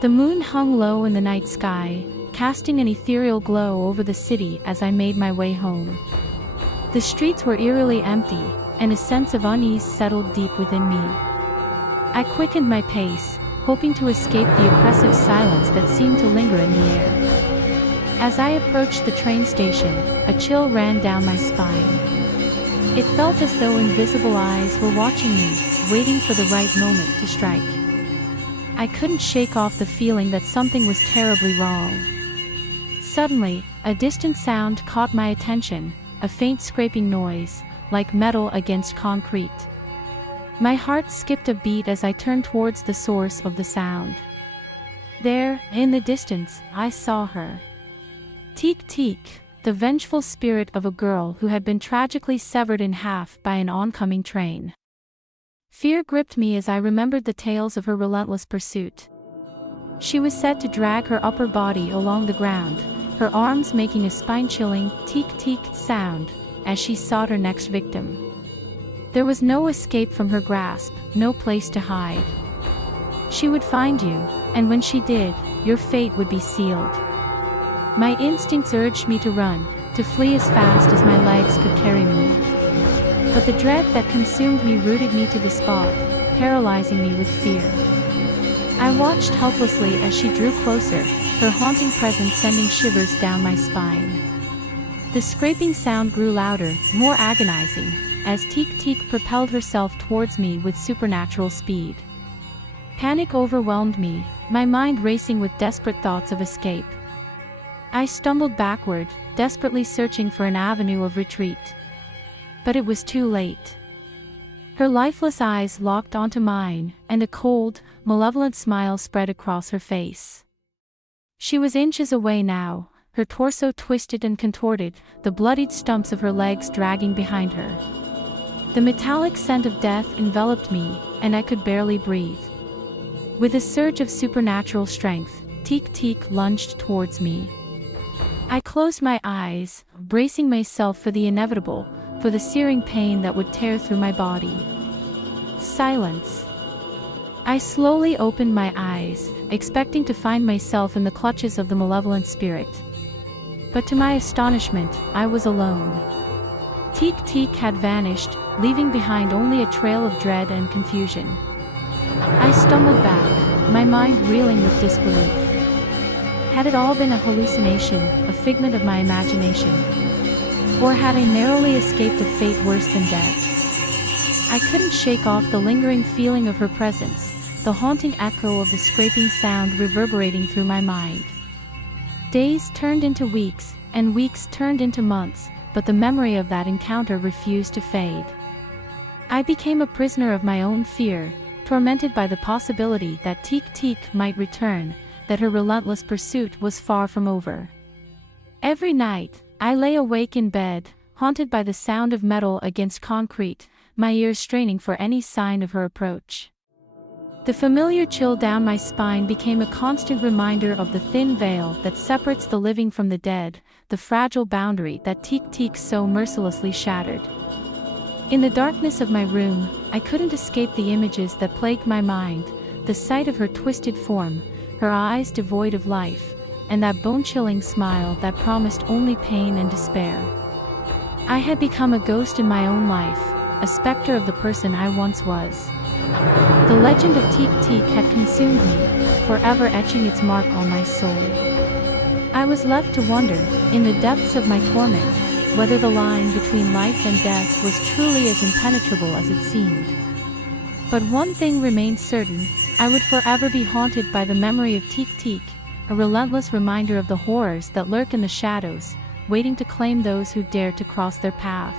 The moon hung low in the night sky, casting an ethereal glow over the city as I made my way home. The streets were eerily empty, and a sense of unease settled deep within me. I quickened my pace, hoping to escape the oppressive silence that seemed to linger in the air. As I approached the train station, a chill ran down my spine. It felt as though invisible eyes were watching me, waiting for the right moment to strike. I couldn't shake off the feeling that something was terribly wrong. Suddenly, a distant sound caught my attention, a faint scraping noise, like metal against concrete. My heart skipped a beat as I turned towards the source of the sound. There, in the distance, I saw her. Teke Teke, the vengeful spirit of a girl who had been tragically severed in half by an oncoming train. Fear gripped me as I remembered the tales of her relentless pursuit. She was said to drag her upper body along the ground, her arms making a spine-chilling teek-teek sound as she sought her next victim. There was no escape from her grasp, no place to hide. She would find you, and when she did, your fate would be sealed. My instincts urged me to run, to flee as fast as my legs could carry me. But the dread that consumed me rooted me to the spot, paralyzing me with fear. I watched helplessly as she drew closer, her haunting presence sending shivers down my spine. The scraping sound grew louder, more agonizing, as Teke Teke propelled herself towards me with supernatural speed. Panic overwhelmed me, my mind racing with desperate thoughts of escape. I stumbled backward, desperately searching for an avenue of retreat. But it was too late. Her lifeless eyes locked onto mine, and a cold, malevolent smile spread across her face. She was inches away now, her torso twisted and contorted, the bloodied stumps of her legs dragging behind her. The metallic scent of death enveloped me, and I could barely breathe. With a surge of supernatural strength, Teke Teke lunged towards me. I closed my eyes, bracing myself for the inevitable, for the searing pain that would tear through my body. Silence. I slowly opened my eyes, expecting to find myself in the clutches of the malevolent spirit. But to my astonishment, I was alone. Teke Teke had vanished, leaving behind only a trail of dread and confusion. I stumbled back, my mind reeling with disbelief. Had it all been a hallucination, a figment of my imagination? Or had I narrowly escaped a fate worse than death? I couldn't shake off the lingering feeling of her presence, the haunting echo of the scraping sound reverberating through my mind. Days turned into weeks, and weeks turned into months, but the memory of that encounter refused to fade. I became a prisoner of my own fear, tormented by the possibility that Teke Teke might return, that her relentless pursuit was far from over. Every night, I lay awake in bed, haunted by the sound of metal against concrete, my ears straining for any sign of her approach. The familiar chill down my spine became a constant reminder of the thin veil that separates the living from the dead, the fragile boundary that Teke Teke so mercilessly shattered. In the darkness of my room, I couldn't escape the images that plagued my mind, the sight of her twisted form, her eyes devoid of life, and that bone-chilling smile that promised only pain and despair. I had become a ghost in my own life, a specter of the person I once was. The legend of Teke Teke had consumed me, forever etching its mark on my soul. I was left to wonder, in the depths of my torment, whether the line between life and death was truly as impenetrable as it seemed. But one thing remained certain, I would forever be haunted by the memory of Teke Teke, a relentless reminder of the horrors that lurk in the shadows, waiting to claim those who dare to cross their path.